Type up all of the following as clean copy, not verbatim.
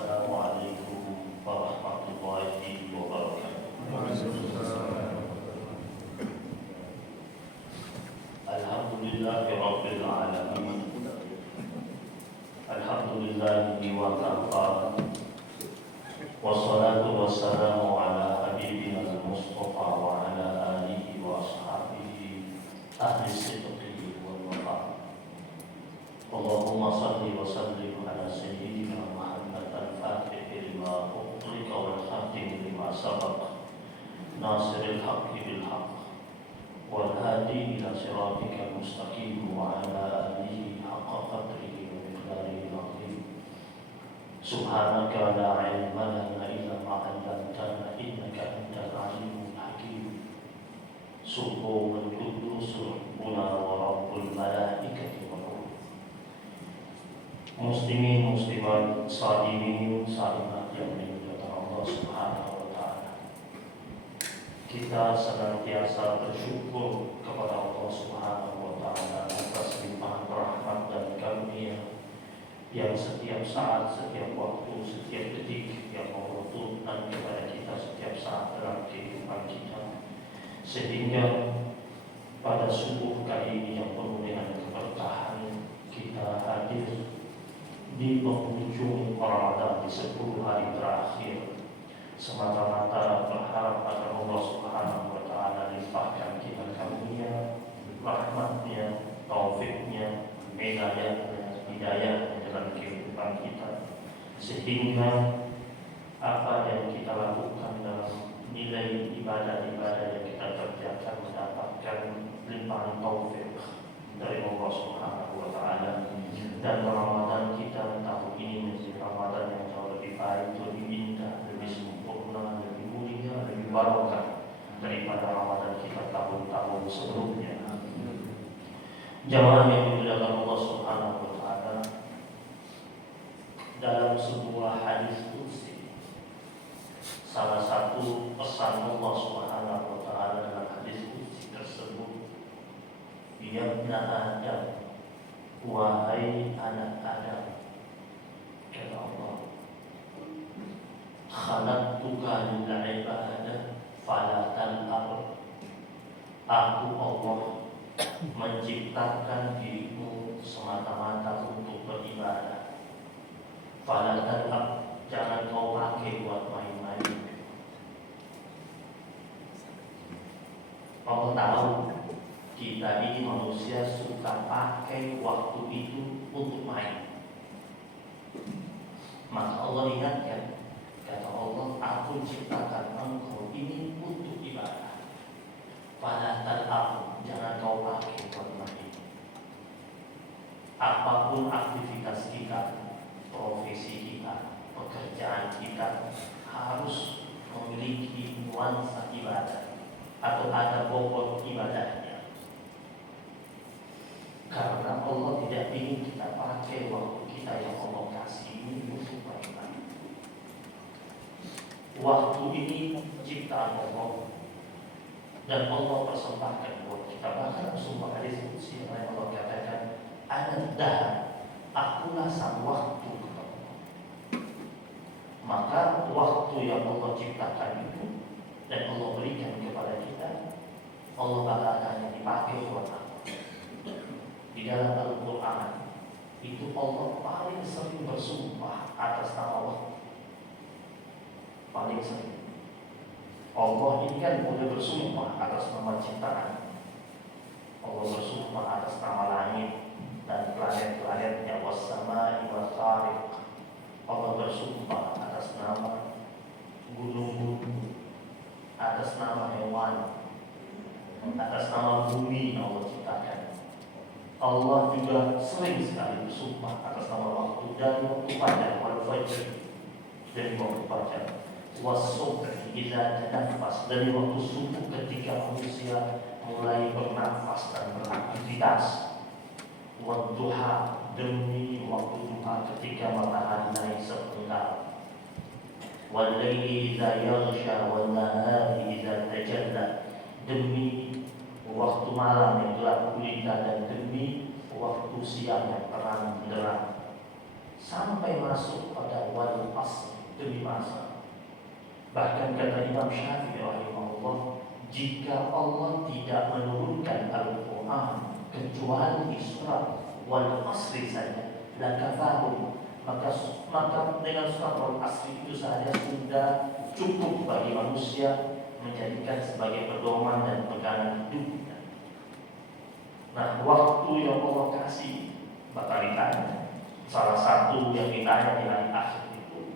Assalamualaikum warahmatullahi wabarakatuh. Alhamdulillahirabbil alamin. Alhamdulillahi wa kafa. Wassalatu wassalamu ala habibina al-Mustafa wa ala alihi wa ashabihi ahli sidqi wal wafa. Allahumma salli wa sallim ala sayyidina Muhammad al-Fatih lima ughliqa wal khatim lima sabaq nasiril haqqi bil haqq wal hadi ila siratikal mustaqim wa ala alihi haqqa qadrihi wa miqdarihi al-azim. Subhanaka la ilma lana illa ma 'allamtana innaka antal alimul hakim. Subhanal quddus rabbuna wa rabbul malaikati wa ruh. Muslimin muslimat salimin salimat yang dimuliakan Allah Subhanahu wa taala. Kita senantiasa bersyukur kepada Allah Subhanahu wa taala atas limpahan rahmat dan karunia yang setiap saat, setiap waktu, setiap detik yang Allah turunkan kepada kita setiap saat dalam kehidupan kita, sehingga pada subuh kali ini yang penuh dengan keberkahan kita hadir di penghujung Ramadan di 10 hari terakhir, semata-mata berharap agar Allah Subhanahu wa taala limpahkan kita karunia, rahmatnya, taufiknya, hidayah dalam kehidupan kita, sehingga apa yang kita lakukan dalam nilai ibadah-ibadah yang kita kerjakan mendapatkan limpahan taufik dari Allah Subhanahu wa taala, dan Ramadan kita tahun ini menjadi Ramadan yang jauh lebih baik, lebih indah, lebih sempurna, lebih mulia, lebih barokah daripada Ramadan kita tahun-tahun sebelumnya. Jamaah yang dimuliakan Allah Subhanahu wa taala, dalam sebuah hadis qudsi, salah satu pesan Allah Subhanahu wa taala dalam hadis qudsi tersebut, ya ibna Adam, wahai anak Adam, kata Allah, khalaqtuka lil ibadah fala tanhar. Aku Allah menciptakan dirimu semata-mata untuk beribadah. Fala tanhar, jangan kau pakai buat main-main. Allah tahu kita ini manusia suka pakai waktu itu untuk main. Maka Allah ingatkan, kata Allah, aku ciptakan engkau ini untuk ibadah. Pada aku, jangan kau pakai buat main. Apapun aktivitas kita, profesi kita, pekerjaan kita harus memiliki nuansa ibadah atau ada bobot ibadahnya. Karena Allah tidak ingin kita pakai waktu kita yang Allah kasih ini untuk main-main. Waktu ini ciptaan Allah dan Allah persembahkan buat kita. Bahkan sumpah hadis qudsi yang Allah katakan, "Ana akulah sang waktu." Maka waktu yang Allah ciptakan itu dan Allah berikan kepada kita, Allah akan dipakai buat apa? Di dalam Al-Quran itu Allah paling sering bersumpah atas nama waktu. Paling sering Allah ini kan boleh bersumpah atas nama ciptaan. Allah bersumpah atas nama langit dan planet-planetnya, was-samai wat-tariq. Allah bersumpah atas nama gunung-gunung, atas nama hewan, atas nama bumi yang Allah ciptakan. Allah juga sering sekali bersumpah atas nama waktu dan waktu fajar, wal fajr, dari waktu fajar, was-subhi idza tanafas, dari waktu subuh ketika manusia mulai bernafas dan beraktivitas, wad-duha, demi waktu duha ketika matahari naik sepenggal, wal-laili idza yaghsha wan nahari idza tajalla, demi waktu malam yang gelap gulita dan demi waktu siang yang terang benderang, sampai masuk pada wal asr, masa. Bahkan kata Imam Syafi'i rahimahullah, jika Allah tidak menurunkan Al-Quran kecuali surat Wal Asri saja, lakafahum, maka dengan surat Wal Asri itu saja sudah cukup bagi manusia menjadikan sebagai pedoman dan pegangan hidupnya. Nah, waktu yang Allah kasih bakal ditanya. Salah satu yang ditanya di hari akhir itu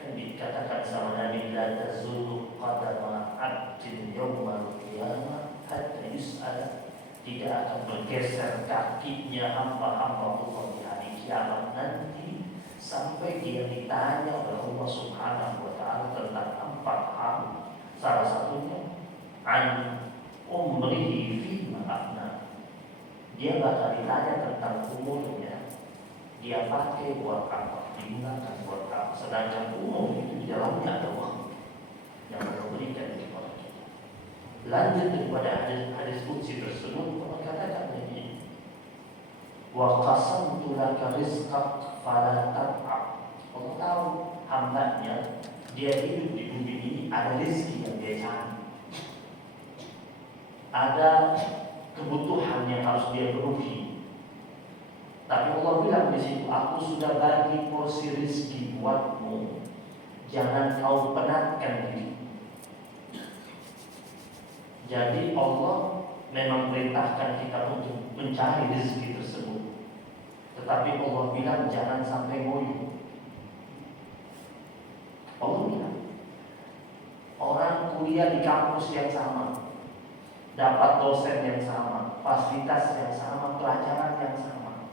kan dikatakan sama Nabi, la tazulu qadama 'abdin yawmal qiyamah hatta yus'ala, tidak akan bergeser kakinya hamba-hamba Allah di hari kiamat nanti sampai dia ditanya oleh Allah Subhanahu wa taala tentang 4 hal. Salah satunya an umrihi fima afna. Dia bakal ditanya tentang umurnya, dia pakai buat apa, digunakan buat apa. Sedangkan umur itu di dalamnya ada waktu yang Allah berikan kepada kita. Lanjut daripada hadis qudsi tersebut, Allah katakan begini, wa qasamtu laka rizqak fala tat'ab. Allah tahu hambanya, dia hidup di bumi ini ada rezeki yang dia cari, ada kebutuhan yang harus dia penuhi. Tapi Allah bilang di situ, aku sudah bagi porsi rezeki buatmu, jangan kau penatkan diri. Jadi Allah memang perintahkan kita untuk mencari rezeki tersebut, tetapi Allah bilang jangan sampai ngoyo. Allah bilang orang kuliah di kampus yang sama, dapat dosen yang sama, fasilitas yang sama, pelajaran yang sama.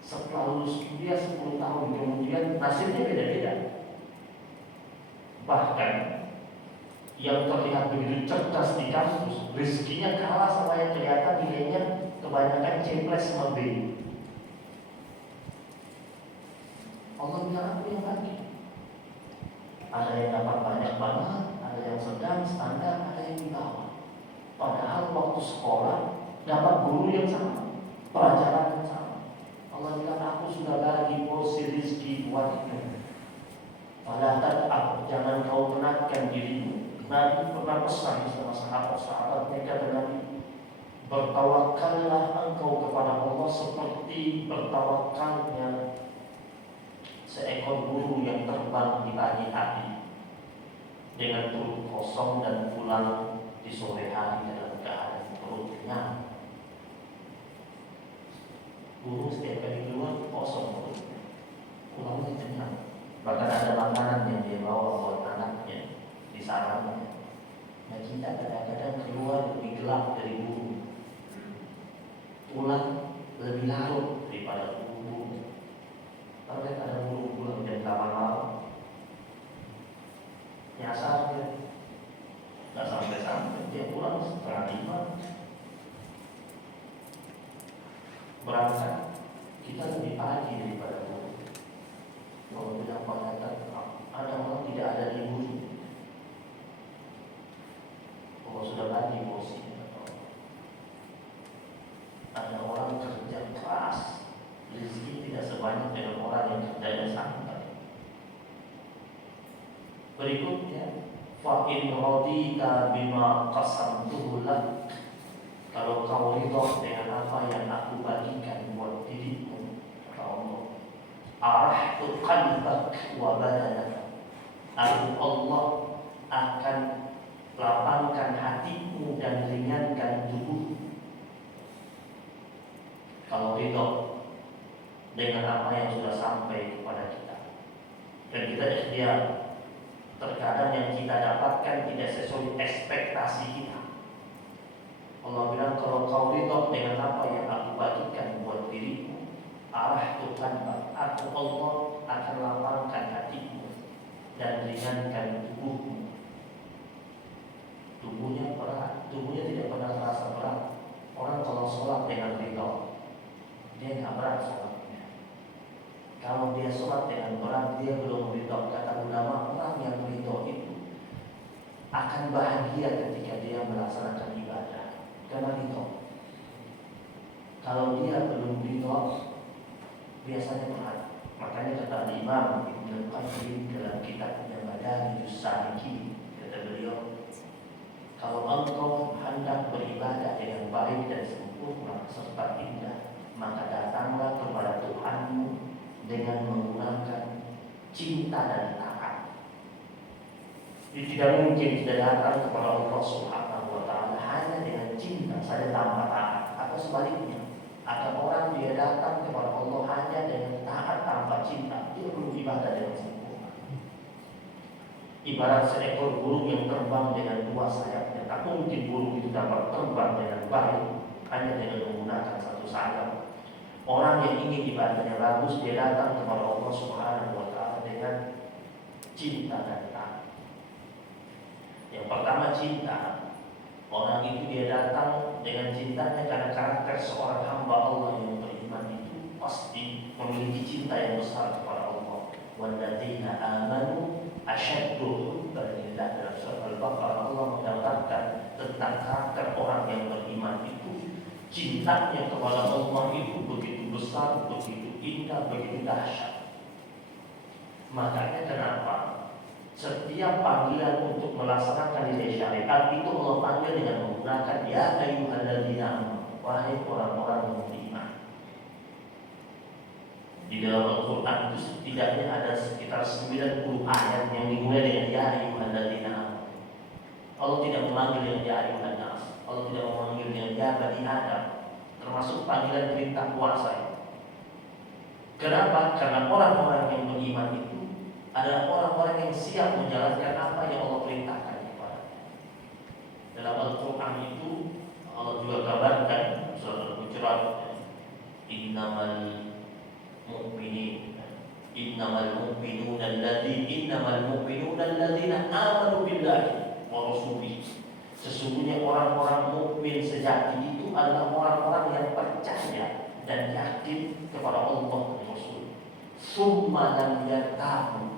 Setelah lulus kuliah 10 tahun kemudian nasibnya beda-beda. Bahkan yang terlihat begitu cerdas di kampus, rezekinya kalah sama yang kelihatan nilainya kebanyakan C+ sama B. Allah bilang aku yang bagi. Ada yang dapat banyak banget, ada yang sedang, standar, ada yang di bawah. Padahal waktu sekolah dapat guru yang sama, pelajaran yang sama. Allah bilang aku sudah bagi porsi rezeki buatmu. Fala aku, jangan kau penatkan dirimu. Nabi pernah pesan sama sahabat-sahabatnya, kata Nabi, bertawakallah engkau kepada Allah seperti bertawakalnya seekor burung yang terbang di pagi hari dengan perut kosong dan pulang di sore hari dalam keadaan perut kenyang. Burung setiap kali keluar kosong perutnya, pulangnya kenyang. Bahkan ada makanan yang dia bawa buat anaknya di sarangnya. Nah, kita kadang-kadang keluar lebih gelap dari burung, pulang lebih larut daripada burung. Kalau lihat ada burung pulang jam 8 malam, nyasar dia, nggak sampai dia pulang setengah 5. Berangkat kita lebih pagi daripada burung. Kalau bilang ada orang tidak ada libur, kalau sudah pagi posisinya. Ada orang kerja keras, rezeki tidak sebanyak dengan orang yang kerjanya santai. Berikutnya, fa in radita bima qasamtuhu lak, kalau kau ridha dengan apa yang aku bagikan buat dirimu, kata Allah, arahtu qalbak wa badanak, Allah akan lapangkan hatimu dan ringankan tubuhmu. Kalau ridho dengan apa yang sudah sampai kepada kita dan kita ikhtiar, terkadang yang kita dapatkan tidak sesuai ekspektasi kita. Allah bilang kalau kau ridho dengan apa yang aku bagikan buat dirimu, arahtu qalbak, aku Allah akan lapangkan hatimu dan ringankan tubuhmu. Tubuhnya berat, tubuhnya tidak pernah terasa berat. Orang kalau sholat dengan ridho, dia nggak berat sholatnya. Kalau dia sholat dengan berat, dia belum ridho. Kata ulama, orang yang ridho itu akan bahagia ketika dia melaksanakan ibadah karena ridho. Kalau dia belum ridho, biasanya berat. Makanya kata Imam Ibnu Al-Qayyim dalam kitabnya Madarijus Salikin, kata beliau, kalau engkau hendak beribadah dengan baik dan sempurna serta indah, maka datanglah kepada Tuhanmu dengan menggunakan cinta dan taat. Jadi tidak mungkin kita datang kepada Allah Subhanahu wa Ta'ala hanya dengan cinta saja tanpa taat, atau sebaliknya. Ada orang dia datang kepada Allah hanya dengan taat tanpa cinta, dia belum ibadah dengan sempurna. Ibarat seekor burung yang terbang dengan dua sayapnya, tak mungkin burung itu dapat terbang dengan baik hanya dengan menggunakan satu sayap. Orang yang ingin ibadahnya bagus, dia datang kepada Allah Subhanahu wa Ta'ala dengan cinta dan taat. Yang pertama cinta. Orang itu dia datang dengan cintanya karena karakter seorang hamba Allah yang beriman itu pasti memiliki cinta yang besar kepada Allah. Walladzina amanu asyaddu hubban lillah. Dalam surah Al-Baqarah Allah menggambarkan tentang karakter orang yang beriman itu, cintanya kepada Allah itu begitu besar, begitu indah, begitu dahsyat. Makanya kenapa setiap panggilan untuk melaksanakan nilai syariat itu Allah panggil dengan menggunakan ya ayyuhalladzina amanu, wahai orang-orang yang beriman. Di dalam Al-Quran itu setidaknya ada sekitar 90 ayat yang dimulai dengan ya ayyuhalladzina amanu. Allah tidak memanggil dengan ya ayyuhan nas, Allah tidak memanggil dengan ya bani Adam, termasuk panggilan perintah puasa. Kenapa? Karena orang-orang yang beriman itu adalah orang-orang yang siap menjalankan apa yang Allah perintahkan kepadanya. Dalam Al-Quran itu Allah juga kabarkan surah Al-Hujurat, innamal mu'minuna alladzina amanu billahi wa rasulihi. Sesungguhnya orang-orang mukmin sejati itu adalah orang-orang yang percaya dan yakin kepada Allah dan Rasul. Summa lam yartabu.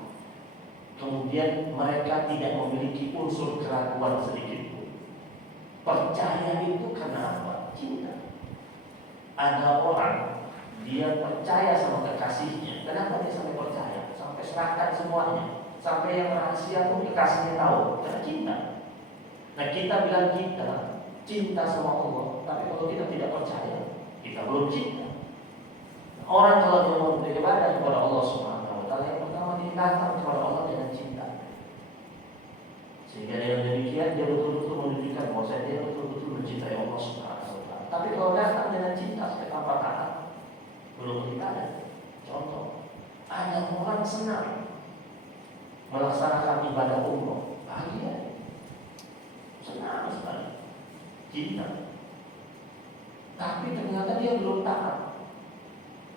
Kemudian mereka tidak memiliki unsur keraguan sedikit pun. Percaya itu karena apa? Cinta. Ada orang dia percaya sama kekasihnya. Kenapa dia sampai percaya? Sampai serahkan semuanya. Sampai yang rahasia pun kekasihnya tahu. Karena cinta. Nah kita bilang kita cinta sama Allah, tapi kalau kita tidak percaya, kita belum cinta. Orang kalau dia mau beribadah kepada Allah Subhanahu wa Ta'ala, yang pertama dia datang kepada Allah dengan cinta. Sehingga dengan demikian dia betul-betul menunjukkan bahwa dia betul-betul mencintai Allah Subhanahu wa Ta'ala. Tapi kalau datang dengan cinta seperti tanpa taat, belum beribadah. Contoh, ada orang senang melaksanakan ibadah umroh, bahagia, senang sekali, cinta. Tapi ternyata dia belum taat.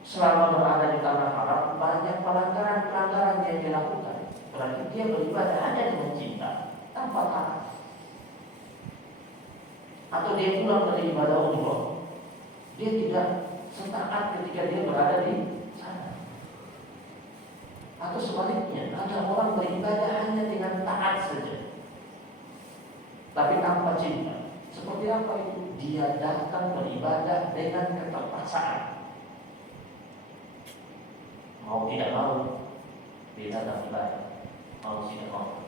Selama berada di tanah haram, banyak pelanggaran-pelanggaran yang dilakukan. Berarti dia beribadah hanya dengan cinta, tanpa taat. Atau dia pulang dari ibadah umroh, dia tidak setaat ketika dia berada di sana. Atau sebaliknya, ada orang beribadah hanya dengan taat saja, tapi tanpa cinta. Seperti apa itu? Dia datang beribadah dengan keterpaksaan. Mau tidak mau, dia datang ibadah. Mau tidak mau.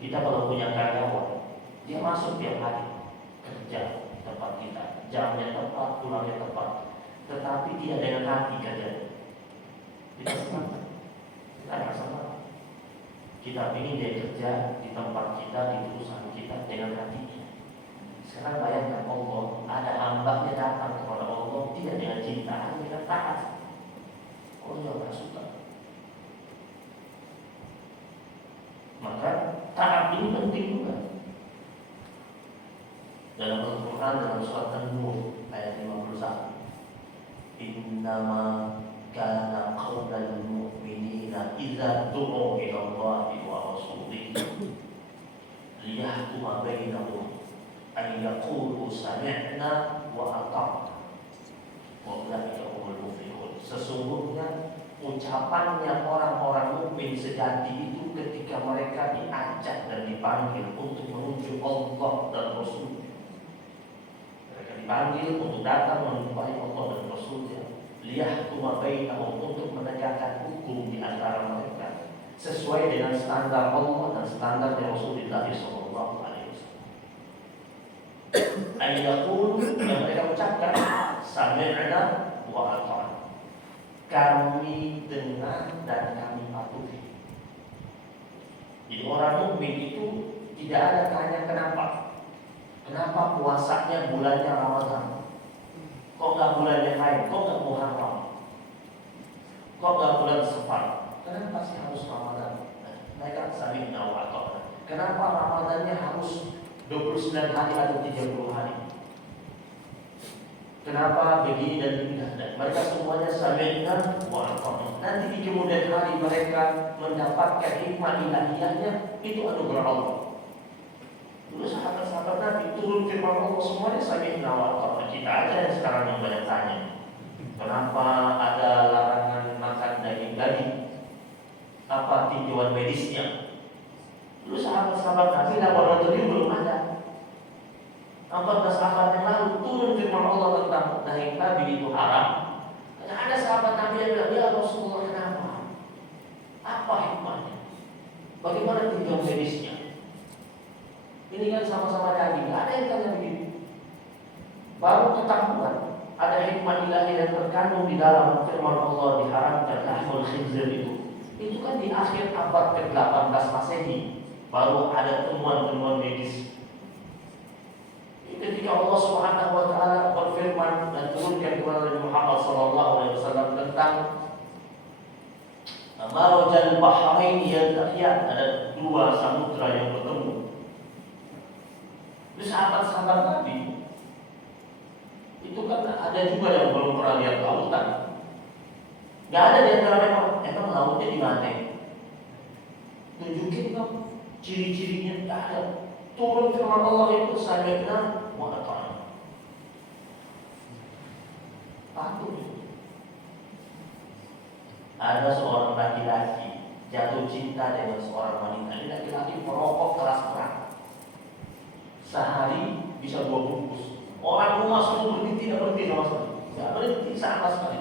Kita kalau punya karyawan, dia masuk tiap hari kerja di tempat kita, jamnya tepat, pulangnya tepat, tetapi dia dengan hati kerja. Kita semangat, kita nggak semangat. Kita ingin dia kerja di tempat kita, di perusahaan kita dengan hatinya. Sekarang bayangkan Allah, ada hambanya datang kepada Allah tidak dengan cinta, hanya dengan taat. Allah nggak suka. Maka taat ini penting juga. Dalam Al-Quran dalam surat An-Nur ayat 51, innama kana qaulal mu'minina idza du'u ila Allahi wa rasulihi liyahkuma bainahum ay yaqulu sami'na wa ata'na wa ulaika humul muflihun. Sesungguhnya ucapannya orang-orang mukmin sejati itu ketika mereka diajak dan dipanggil untuk menuju Allah dan Rasul. Mereka dipanggil untuk datang menyembah Allah dan Rasulnya, liyahkuma bainahum, untuk menegakkan hukum di antara mereka. sesuai dengan standar Allah dan standar Rasulullah Sallallahu Alaihi Wasallam. Ayakun yang mereka ucapkan sami'na wa ata'na, kami dengar dan kami patuhi. Jadi orang mukmin itu tidak ada tanya kenapa puasanya bulannya Ramadan, kok nggak bulannya lain, kok nggak Muharram, kok nggak bulan Safar, kenapa sih harus Ramadan? Mereka saling nawar. Kenapa Ramadannya harus 29 hari atau 30 hari? Kenapa begini dan begini? Mereka semuanya sami'na wa ata'na. Nanti di kemudian hari mereka mendapatkan hikmah ilahiyahnya, itu anugerah Allah. Dulu sahabat-sahabat Nabi turun firman Allah semuanya sami'na wa ata'na. Kita aja yang sekarang yang banyak tanya, kenapa ada larangan makan daging-daging? Apa tinjauan medisnya? Dulu sahabat-sahabat Nabi laboratorium belum ada. 14 abad yang lalu turun firman Allah tentang daging babi itu haram. Ada sahabat Nabi yang bilang, ya Rasulullah, kenapa? Apa hikmahnya? Bagaimana tinjauan medisnya? Ini kan sama-sama daging. Ada yang tanya begitu. Baru ketahuan ada hikmah ilahi yang terkandung di dalam firman Allah diharamkan lahmul khinzir itu. Itu kan di akhir abad ke-18 Masehi baru ada temuan-temuan medis. Ketika Allah Subhanahu wa taala berfirman dan turunkan kepada Nabi Muhammad sallallahu alaihi wasallam tentang marajal bahrain yaltaqiyan, ada dua samudra yang bertemu. Itu sahabat-sahabat Nabi itu kan ada juga yang belum pernah lihat lautan. Gak ada di antara mereka, emang lautnya di mana? Tunjukin dong ciri-cirinya, gak ada. Turun firman Allah itu sami'na wa ata'na. Patuh. Ada seorang laki-laki jatuh cinta dengan seorang wanita. Ini laki-laki merokok keras berat. Sehari bisa 2 bungkus. Orang rumah semua berhenti, tidak berhenti sama sekali. Tidak berhenti sama sekali.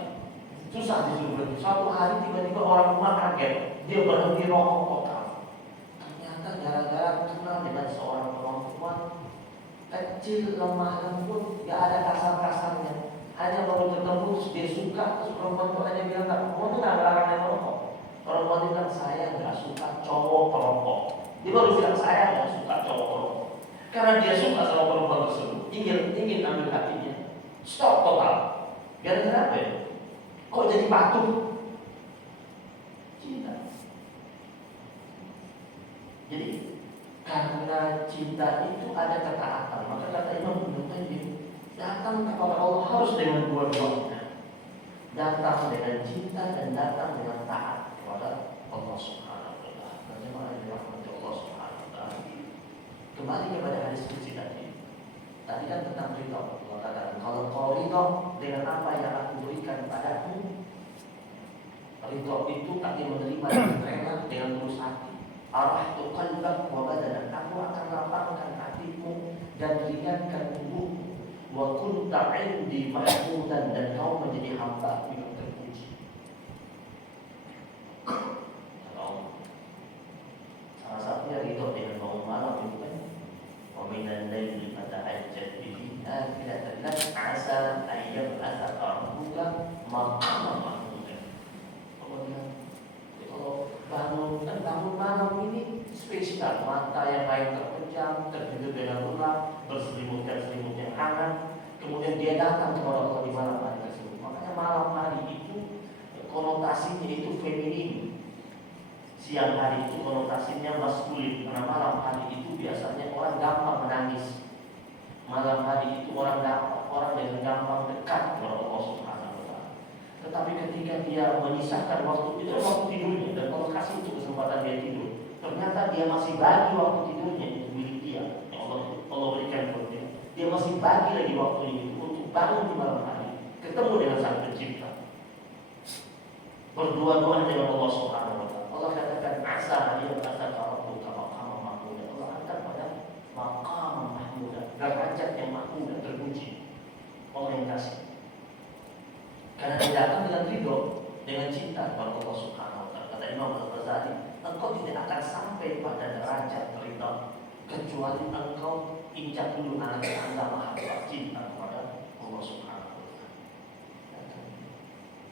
Susah disuruh berhenti. Suatu hari tiba-tiba orang rumah kaget, dia berhenti rokok total. Ternyata gara-gara kenal dengan seorang perempuan kecil, lemah lembut, gak ada kasar-kasarnya. Hanya baru ketemu dia suka, terus perempuan itu hanya bilang, kamu tuh gak larang yang merokok. Perempuan bilang, saya gak suka cowok perokok. Dia baru bilang, saya gak suka cowok perokok. Karena dia suka sama perempuan tersebut, ingin ambil hatinya. Stop total. Gara-gara apa ya? Kok jadi patuh? Cinta. Jadi karena cinta itu ada ketaatan. Maka kata Imam Ibnu Qayyim, datang kepada Allah harus dengan dua-duanya. Datang dengan cinta dan datang dengan taat kepada Allah Subhanahu wa taala. Bagaimana dirahmati Allah Subhanahu wa taala? Kembali kepada hadis qudsi tadi. Tadi kan tentang ridha. Allah katakan, kalau kau ridha dengan apa yang aku berikan padamu, ridha itu artinya menerima dan rela dengan tulus hati. Arahtu qalbak wa badanak, aku akan lapangkan hatimu dan ringankan tubuhmu. Wa kunta 'indi mahmudan, dan kau menjadi hamba yang terpuji. Kalau salah satunya ridha dengan bangun malam itu kan, wa minan laili fatahajjad bihi nafilatan lak 'asa an yab'atsaka rabbuka maqaman mahmudan. Kalau bangun malam ini spesial, mata yang lain terpejam, tertidur dengan lelap, berselimutkan selimut yang hangat, kemudian dia datang kepada Allah di malam hari tersebut. Makanya malam hari itu konotasinya itu feminin, siang hari itu konotasinya maskulin. Karena malam hari itu biasanya orang gampang menangis. Malam hari itu orang dengan gampang dekat kepada Allah Subhanahu wa taala. Tetapi ketika dia menyisahkan waktu itu waktu tidurnya, dan Allah kasih itu kesempatan dia tidur, ternyata dia masih bagi waktu tidurnya itu milik dia yang Allah berikan kepada dia. Dia masih bagi lagi waktu ini untuk bangun di malam hari, ketemu dengan Sang Pencipta, berdua-duaan dengan Allah Subhanahu wa taala. Allah katakan, asa dia berkata rabbuka maqaman mahmuda. Allah angkat pada maqaman mahmuda, derajat yang mahmuda, terpuji. Allah yang kasih. Karena dia datang dengan ridho, dengan cinta kepada Allah Subhanahu wa taala. Kata Imam Al-Ghazali Ghazali, engkau tidak akan sampai pada derajat ridha kecuali engkau injak dulu anak tangga mahabbah cinta kepada Allah Subhanahu wa Ta'ala.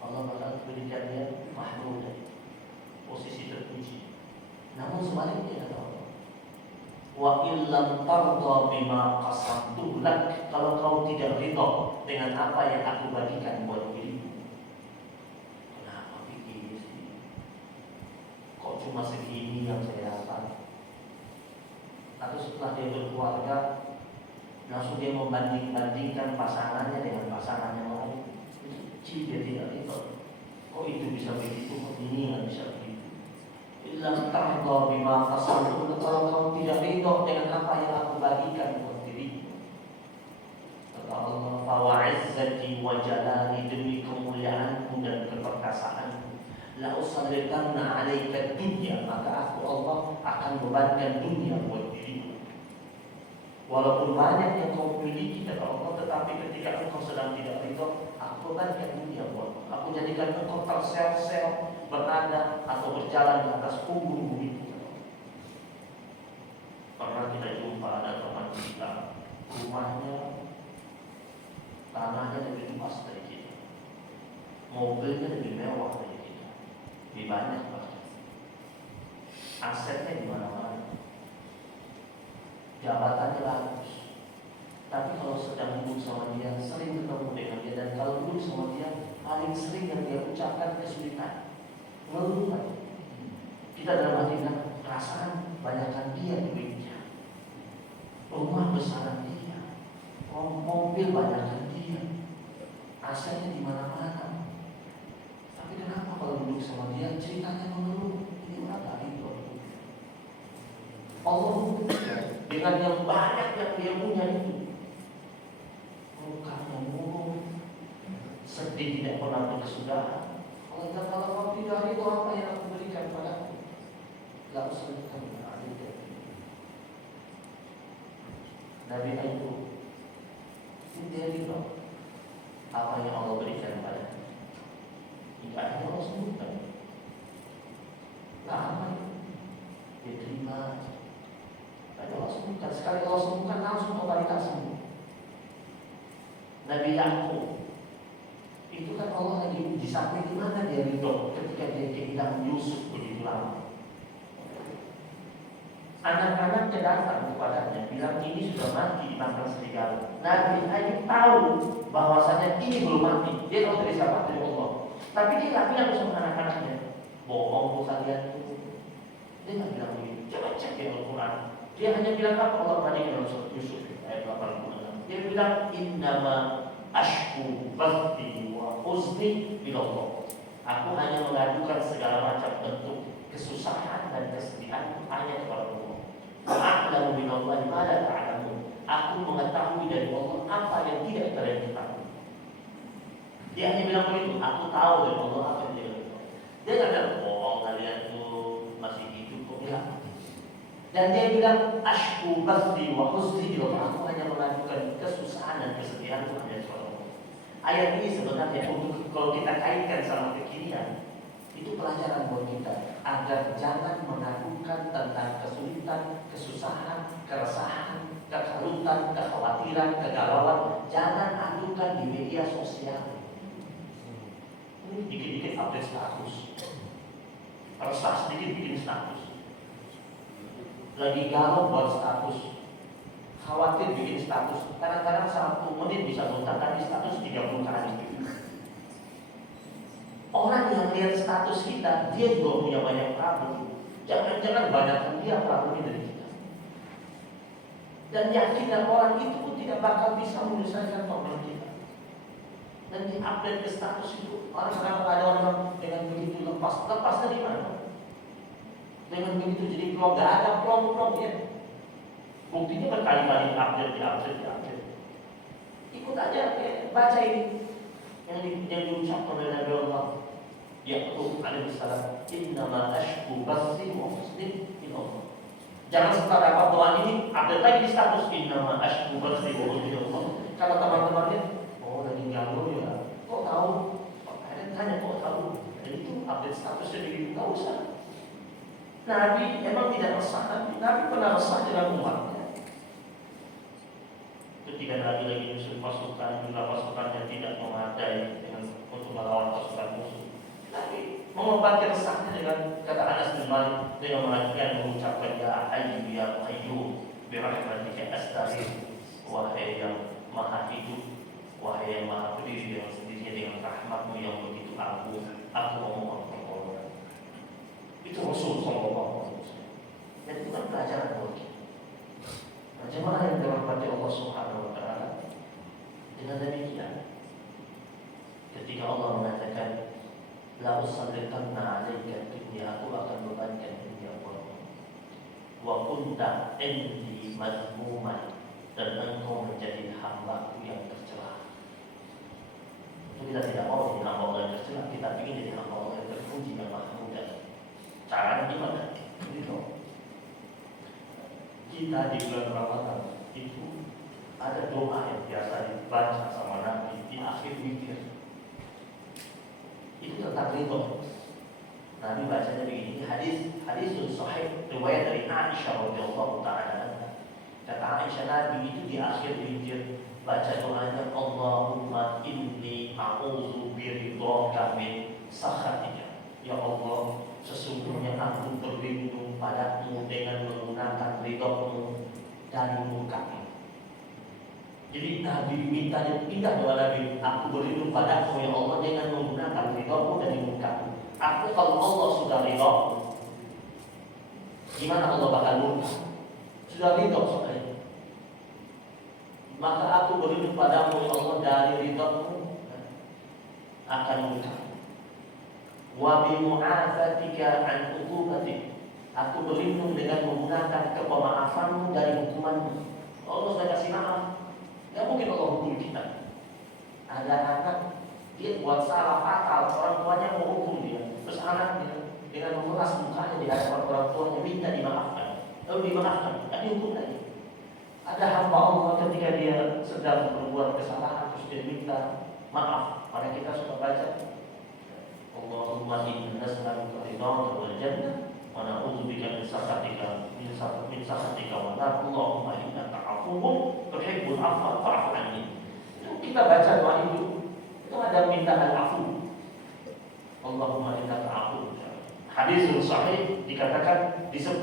Allah bakal berikan dia mahmud, posisi terpuji. Namun sebaliknya kata Allah, wa illam tarda bima qasamtu lak, kalau kau tidak ridha dengan apa yang aku bagikan buat dirimu. Kenapa begini sih? Kok cuma segini yang saya dapat? Atau setelah dia berkeluarga, langsung dia membanding-bandingkan pasangannya dengan pasangan yang lain. Dia tidak ridha. Kok itu bisa begitu, kok ini nggak bisa begitu? Illam tarda bima qasamtu, kalau kau tidak ridha dengan apa yang aku bagikan buat dirimu. Kata Allah, fa wa'izzati wa jalali, demi kemuliaanku dan keperkasaanku, la usallitanna 'alaika dunya, maka aku Allah akan bebankan dunia buat dirimu. Walaupun banyak yang kau miliki kata Allah, tetapi ketika engkau sedang tidak ridha, aku bebankan dunia buat. Aku jadikan engkau tersel-sel, berada atau berjalan di atas punggung bumi. Pernah kita jumpa ada teman kita, rumahnya, tanahnya lebih luas dari kita, mobilnya lebih mewah dari kita, lebih banyak bahkan, asetnya di mana-mana, jabatannya bagus. Tapi kalau sedang duduk sama dia, sering ketemu dengan dia, dan kalau duduk sama dia, paling sering yang dia ucapkan kesulitan, ngeluh. Kita dalam hati bilang, perasaan banyakkan dia duitnya, rumah besaran dia, mobil banyakkan dia, asetnya di mana-mana. Tapi kenapa kalau duduk sama dia ceritanya mengeluh? Ini apa itu? Allah dengan yang banyak yang dia punya itu, mukanya murung, sedih tidak pernah berkesudahan. Kalau kau tidak itu apa yang aku berikan padaku, gak usah dikatakan ada. Nabi Ayub dia ridho apa yang Allah berikan padanya. Jika ada Allah sebutkan, lama dia terima. Tapi Allah sebutkan, sekali Allah sebutkan langsung totalitas semua. Nabi Yakub itu kan Allah lagi di samping di mana dia ridho ketika dia kehilangan Yusuf begitu lama. Anak-anaknya datang kepadanya bilang ini sudah mati dimakan serigala. Nabi Ayub tahu bahwasanya ini belum mati. Dia tahu dari siapa? Dari Allah. Tapi dia nggak bilang sama anak-anaknya, bohong kalian itu. Dia nggak bilang begitu. Coba cek di Al-Quran. Dia hanya bilang apa? Allah tadi dalam surat Yusuf ayat 86. Dia bilang innama ashku bathi wa huzni ilallah. Aku hanya mengadukan segala macam bentuk kesusahan dan kesedihan hanya kepada Allah. A'lamu minallahi ma la ta'lamun. Aku mengetahui dari Allah apa yang tidak kalian ketahui. Dia hanya bilang begitu. Aku tahu dari Allah apa yang tidak ketahui. Dia nggak bilang bohong kalian tuh masih hidup kok ya. Dan dia bilang ashku bathi wa huzni ilallah. Aku hanya mengadukan kesusahan dan kesedihan hanya kepada Allah. Ayat ini sebenarnya untuk kalau kita kaitkan sama kekinian, itu pelajaran buat kita agar jangan mengadukan tentang kesulitan, kesusahan, keresahan, kekalutan, kekhawatiran, kegalauan. Jangan adukan di media sosial. Ini dikit-dikit update status, resah sedikit bikin status, lagi galau buat status, khawatir bikin status. Kadang-kadang 1 menit bisa gonta di status 30 kali. Orang yang lihat status kita, dia juga punya banyak problem. Jangan-jangan banyakkan dia problemnya dari kita. Dan yakinlah orang itu pun tidak bakal bisa menyelesaikan problem kita. Dan di-update ke status itu, orang-orang ada orang dengan begitu lepas. Lepas dari mana? Dengan begitu jadi vlog, gak ada vlog-vlognya. Buktinya berkali-kali di-update. Ikut aja, baca ini yang diucapkan oleh Nabi Allah Yaqub alaihi salam, innama ashku bathi wa huzni ilallah. Jangan setelah dapat doa ini update lagi di status innama ashku bathi wa huzni ilallah. Kalau teman-temannya, oh lagi galau ya, kok tahu? Ada tanya kok tahu? Dan itu update statusnya begitu, nggak usah. Nabi memang tidak resah, Nabi pernah resah dengan umatnya. Ketika Nabi lagi menyusun pasukan, jumlah pasukannya tidak memadai untuk melawan pasukan musuh, Nabi mengobati resahnya dengan kata Anas bin Malik dengan mengucapkan ya Hayyu ya Qayyum birahmatika astaghfir, wahai yang maha hidup, wahai yang maha berdiri dengan sendirinya dengan rahmatmu yang begitu agung, aku memohon pertolongan. Itu Rasul Sallallahu Alaihi Wasallam. Dan itu kan pelajaran buat kita. Bagaimana yang dirahmati Allah Subhanahu Wa Taala? Dengan demikian, ketika Allah mengatakan, la usallitanna alaika dunya, aku akan bebankan dunia padamu. Wa kunta indi mazmuman, dan engkau menjadi hamba-Ku yang tercela. Itu kita tidak mau jadi hamba Allah yang tercela, kita ingin jadi hamba Allah yang terpuji, yang mahmudah. Caranya gimana? Gitu. Kita di bulan Ramadan itu ada doa yang biasa dibaca sama Nabi di akhir witir. Itu tentang ridho. Nabi bacanya begini, hadisun sahih riwayat dari Aisyah radhiyallahu taala. Kata Aisyah, Nabi itu di akhir witir baca doanya, Allahumma inni a'udzu biridhaka min sakhatika. Ya Allah, sesungguhnya aku berlindung padamu dengan menggunakan ridho-Mu dari murka-Mu. Jadi Nabi minta dan pindah doa Nabi, aku berlindung padamu ya Allah dengan menggunakan ridho-Mu dari murka-Mu. Aku kalau Allah sudah ridho, gimana Allah bakal murka? Sudah ridho soalnya. Maka aku berlindung padamu ya Allah dari ridho-Mu akan murka. Wa bi mu'afatika an uqubatik, aku berlindung dengan menggunakan kepemaafanmu dari hukumanmu. Allah sudah kasih maaf, tidak mungkin Allah hukum kita. Ada anak dia buat salah fatal, orang tuanya mau hukum dia, terus anaknya dengan memeras mukanya di hadapan orang tuanya minta dimaafkan, lalu dimaafkan, tidak dihukum lagi. Ada hamba Allah ketika dia sedang berbuat kesalahan terus dia minta maaf. Pada kita sudah baca, Allahumma inna nas'aluka ridhaka wal jannah wa na'udzubika min sakhatika wa nar. Allahumma innaka 'afuwwun tuhibbul 'afwa fa'fu 'anni. Itu kita baca doa itu ada minta al-'afu. Allahumma innaka 'afuwwun. Hadis sahih dikatakan di 10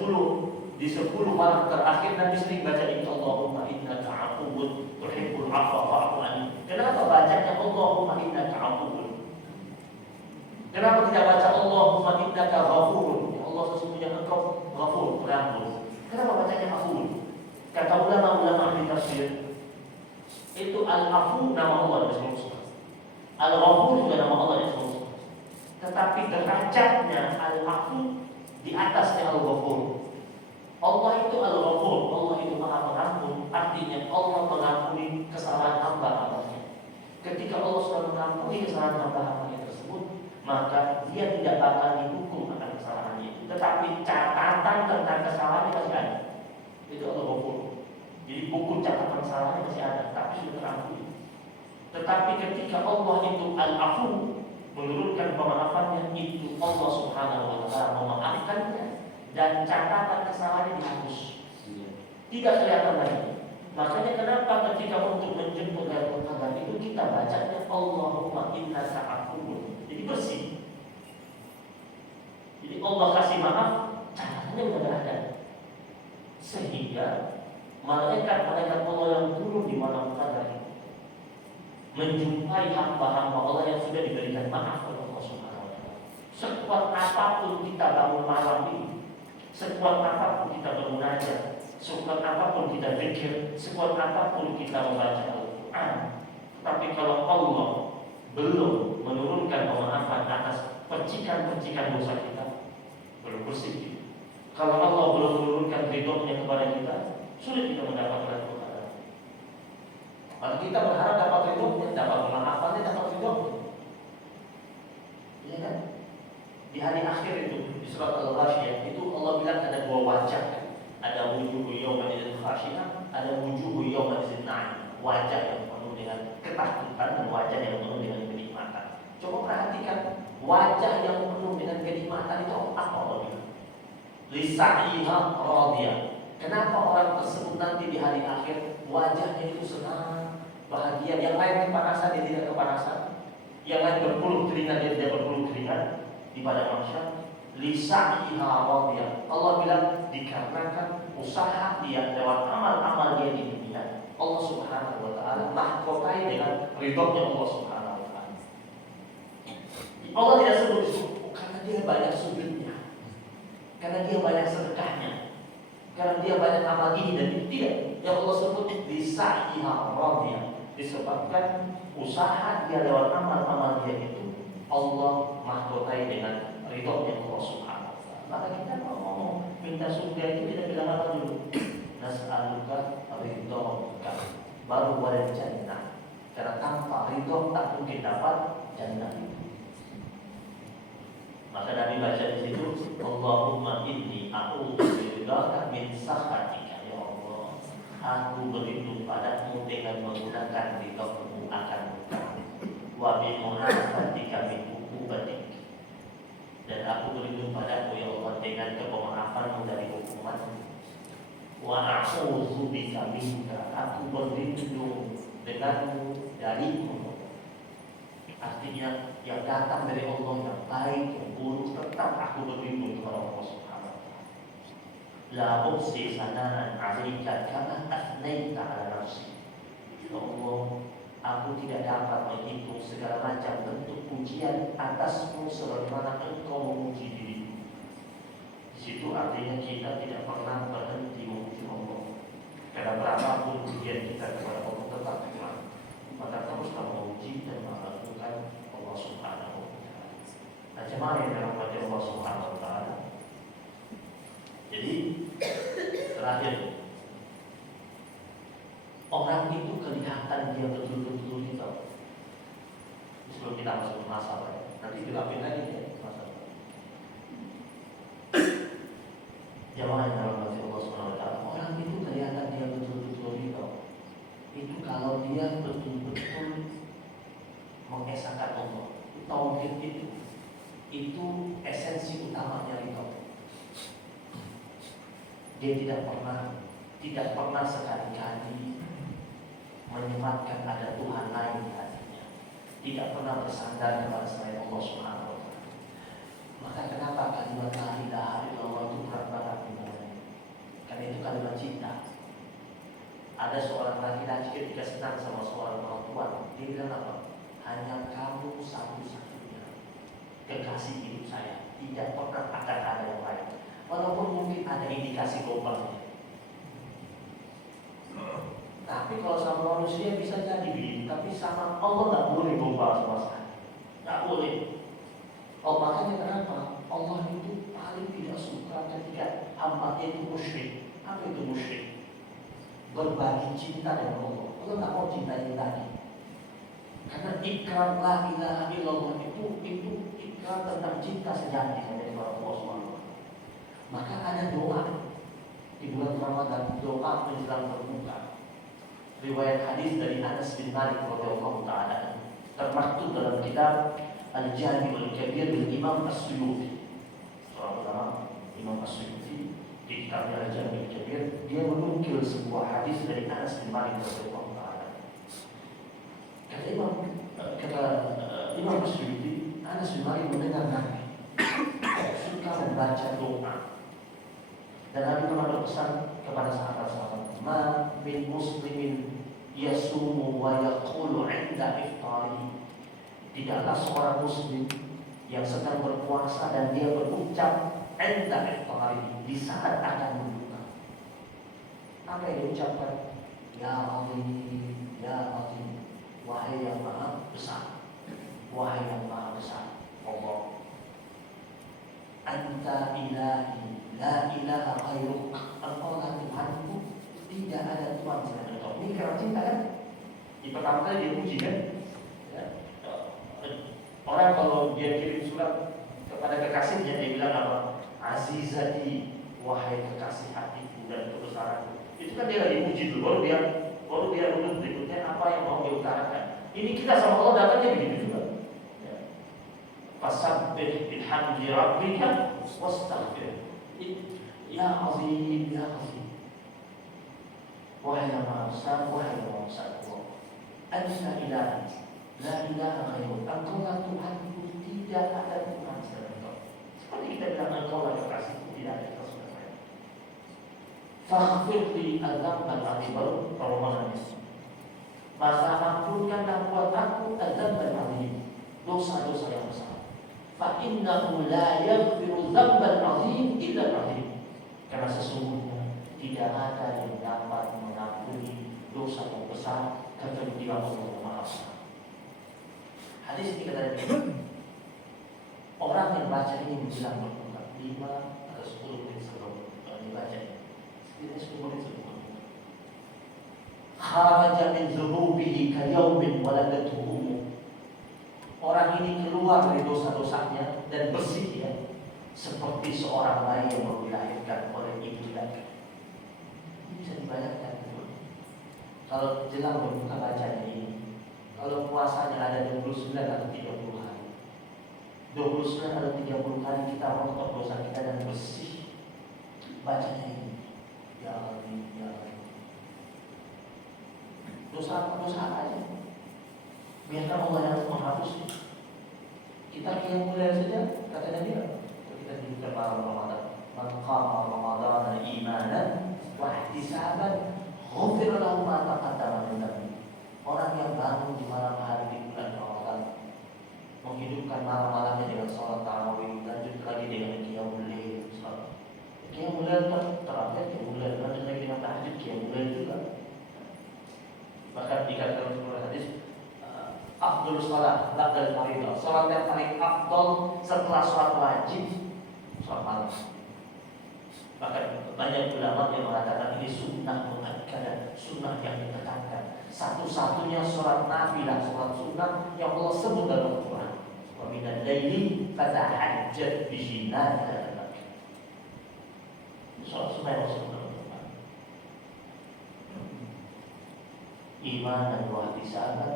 malam terakhir Nabi sering baca itu, Allahumma innaka 'afuwwun tuhibbul 'afwa fa'fu 'anni. Kenapa bacanya Allahumma innaka 'afuwwun? Kenapa tidak baca Allahumma innaka ghafurun? Ya Allah, sesungguhnya Engkau Ghafur, pengampun. Kenapa bacanya Ghafur? Kata ulama-ulama ahli tafsir, itu al-afu nama Allah yang disebut, al-ghafur juga nama Allah yang disebut. Tetapi derajatnya al-afu di atasnya al-ghafur. Allah itu al-ghafur, Allah itu Maha Pengampun. Artinya Allah mengampuni kesalahan hamba-hambanya. Ketika Allah sudah mengampuni kesalahan hamba-hambanya tersebut, maka dia tidak bakal dihukum akan kesalahannya itu. Tetapi catatan tentang kesalahannya masih ada. Itu Allah Ghafur. Jadi buku catatan kesalahannya masih ada, tapi sudah terampuni. Tetapi ketika Allah itu al-afu, menurunkan pemaafannya, itu Allah Subhanahu wa Ta'ala memaafkannya dan catatan kesalahannya dihapus. Tidak kelihatan lagi. Makanya kenapa ketika untuk menjemput Lailatul Qadar itu kita bacanya Allahumma innaka 'afuwwun. Jadi bersih. Jadi Allah kasih maaf, catatannya sudah ada. Sehingga malaikat-malaikat Allah yang turun di malam Qadar menjumpai hamba-hamba Allah yang sudah diberikan maaf oleh Allah Subhanahu wa Ta'ala. Sekuat apapun kita bangun malam ini, sekuat apapun kita bermunajat, sekuat apapun kita pikir, sekuat apapun kita membaca Al-Quran, tapi kalau Allah belum menurunkan pemaafan atas percikan-percikan dosa kita, belum bersih. Kalau Allah belum menurunkan ridho-Nya kepada kita, sulit kita mendapatkan Al-Quran. Maka kita berharap dapat ridho-Nya, dapat pemaafannya, dapat ridho-Nya. Iya kan? Di hari akhir itu, di surat Al-Ghasyiyah itu Allah bilang ada dua wajah. Ada wujuhu yawma idzin khashi'ah, ada wujuhu yawma idzin na'im. Wajah yang penuh dengan ketakutan dan wajah yang penuh dengan kenikmatan. Coba perhatikan, wajah yang penuh dengan kenikmatan itu apa Allah bilang? Lisa'iha radiyah. Kenapa orang tersebut nanti di hari akhir wajahnya itu senang, bahagia? Yang lain kepanasan, dia tidak kepanasan. Yang lain berpuluh keringat, dia tidak berpuluh keringat di padang mahsyar. Lisa'iha radiyah. Allah bilang dikarenakan usaha dia lewat amal-amal dia di dunia, Allah Subhanahu wa taala mahkotai dengan ridhonya Allah Subhanahu wa taala. Allah tidak sebut itu karena dia banyak sujudnya, karena dia banyak sedekahnya, karena dia banyak amal ini dan itu tidak. Yang Allah sebut lisa'iha radiyah, disebabkan usaha dia lewat amal-amal dia itu Allah mahkotai dengan ridhonya Allah Subhanahu wa taala. Maka kita kalau ngomong minta surga itu kita bilang apa dulu? Nas'aluka ridhoka baru wal jannah. Karena tanpa ridho tak mungkin dapat jannah itu. Maka Nabi baca di situ, Allahumma inni a'udzu biridhaka min sakhatika, ya Allah. Aku berlindung padamu dengan menggunakan ridhomu akan murka. Wa bi mu'afatika min uqubatik. Dan aku berlindung padamu ya Allah dengan kemahafanmu dari hukumanmu. Wa a'udzu bika minka, aku berlindung denganmu darimu. Artinya yang datang dari Allah yang baik, yang buruk, tetap aku berlindung kepada Allah Subhanahu wa taala. La uqsi sana'an 'alaika kama athnaita 'ala nafsi. Ya Allah, aku tidak dapat menghitung segala macam bentuk pujian atasmu sebagaimana engkau memuji dirimu. Di situ artinya kita tidak pernah berhenti memuji Allah. Karena berapapun pujian kita kepada Allah tetap kurang. Maka teruslah memuji dan mengagungkan Allah Subhanahu wa taala. Nah, jemaah yang dirahmati Allah Subhanahu wa taala. Jadi terakhir, orang itu kelihatan dia betul-betul itu. Sebelum kita masuk ke masalah, nanti dilapin lagi ya masalah. Jemaah yang dirahmati Allah Subhanahu wa taala, orang itu kelihatan dia betul-betul itu. Itu kalau dia betul-betul mengesahkan Allah. Tauhid itu esensi utamanya itu. Dia tidak pernah sekali-kali menyematkan ada Tuhan lain di hatinya. Tidak pernah bersandar kepada selain Allah Subhanahu wa taala. Maka kenapa kalimat la ilaha illallah itu berat banget dimana? Karena itu kalimat cinta. Ada seorang laki-laki ketika senang sama seorang perempuan, dia bilang apa? Hanya kamu satu-satunya kekasih hidup saya. Tidak pernah akan ada yang lain. Walaupun mungkin ada indikasi gombalnya. Tapi kalau sama manusia bisa jadi begitu, tapi sama Allah nggak boleh gombal sama sekali. Nggak boleh. Oh, makanya kenapa? Allah itu paling tidak suka ketika hamba itu musyrik. Apa itu musyrik? Berbagi cinta dengan Allah. Allah nggak mau cintai tadi. Karena ikrar la ilaha illallah itu ikrar tentang cinta sejati kepada Allah Subhanahu. Maka ada doa di bulan Ramadan, doa menjelang berbuka. Riwayat hadis dari Anas bin Malik radhiyallahu taala termaktub dalam kitab Al-Jami' Al-Kabir dari Imam As-Suyuti. Seorang ulama Imam As-Suyuti di kitabnya Al-Jami' Al-Kabir, dia menukil sebuah hadis dari Anas bin Malik radhiyallahu taala. Kata Imam As-Suyuti, Anas bin Malik mendengar Nabi suka membaca doa. Dan Nabi pernah berpesan kepada sahabat-sahabat, "Ma min muslimin yasumu wa yaqulu 'inda iftarihi." Tidaklah seorang muslim yang sedang berpuasa dan dia berucap 'inda iftarihi, di saat akan berbuka. Apa yang diucapkan? Ya Allah, ya Allah, wahai yang maha besar, wahai yang maha besar Allah, Anta ilahi la ilaha ghairuk, engkaulah Tuhanku, tidak ada Tuhan selain engkau. Ini karena cinta kan? Di pertama kali dia puji kan? Ya. Orang kalau dia kirim surat kepada kekasihnya, dia bilang apa? Azizati, wahai kekasih hatiku dan kebesaranku. Itu kan dia lagi puji dulu, baru dia urut berikutnya apa yang mau dia utarakan. Ini kita sama Allah datangnya begitu juga. Fasabbih bihamdi rabbika wastaghfir. Ya azim, ya azim. Wahai yang maha besar, wahai yang maha besar Allah. Anta ilahi, la ilaha ghairuk. Engkaulah Tuhanku, tidak ada Tuhan selain Engkau. Seperti kita bilang engkaulah kekasihku, tidak ada Tuhan selain. Faghfir li adzam al-azim, baru permohonannya. Maka ampunkanlah buat aku adzam al-azim, dosa-dosa yang besar. Fa innahu la yaghfiru dzambal azim illa al-azim. Karena sesungguhnya tidak ada yang dapat mengampuni dosa yang besar kecuali Allah yang Maha Besar. Hadis ini kata orang yang baca ini menjelang berbuka 5 atau 10 menit sebelum dibaca ini. Setidaknya 10 menit sebelum. Kharaja min dzunubihi ka yaumin waladathu ummuh. Orang ini keluar dari dosa-dosanya dan bersih ya, seperti seorang bayi yang baru dilahirkan oleh ibunya. Ini bisa dibayangkan gitu. Kalau jelang berbuka bacanya ini, kalau puasanya ada 29 atau 30 hari, 29 atau 30 hari kita rontok dosa kita dan bersih, bacanya ini. Ya Allah, ya Allah. Dosa apa aja? Biarkan Allah yang menghapusnya. Kita yang mulai saja, katanya dia. Kita dibuka malam Ramadan. Man qama Ramadan imanan wa ihtisaban, ghufira lahu ma taqaddama min dhanbi. Orang yang bangun di malam hari di bulan Ramadan, menghidupkan malam-malamnya dengan salat tarawih, lanjut lagi dengan qiyamul lail. Qiyamul lail terakhir qiyamul lail, lanjut lagi dengan tahajud qiyamul lail juga. Bahkan dikatakan oleh hadis afdhalus shalah ba'dal fardhu. Salat yang paling afdal setelah salat wajib, salat malam. Bahkan banyak ulama yang mengatakan ini sunnah muakkadah, sunnah yang ditekankan. Satu-satunya salat nafilah, salat sunnah yang Allah sebut dalam Al-Quran. Wa minal laili fatahajjat bihi nafilatan lak. Salat sunnah yang Allah sebut dalam Al-Quran. Iman dan ihtisaban,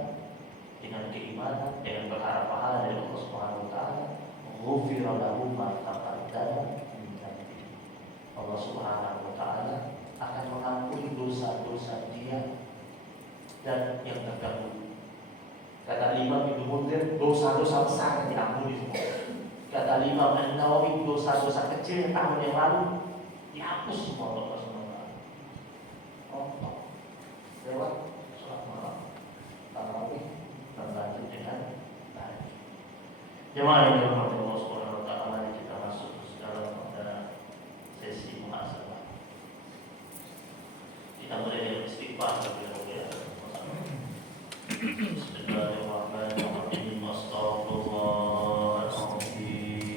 dengan keimanan, dengan berharap pahala dari Allah Subhanahu wa taala, ghufira lahu ma taqaddama min dhanbi. Allah Subhanahu wa taala akan mengampuni dosa-dosa dia dan yang terdahulu. Kata Imam Ibnu Munzir, dosa-dosa besar yang diampuni semua. Kata Imam An-Nawawi, dosa-dosa kecil yang tahun yang lalu dihapus semua oleh Allah Subhanahu wa taala. Oh, lewat salat malam, tarawih, lanjut dengan baik. Jemaah yang dirahmati Allah Subhanahu wa taala, mari kita masuk dalam sesi muhasabah. Kita mulai dengan istighfar terlebih dahulu. Bismillahirrahmanirrahim.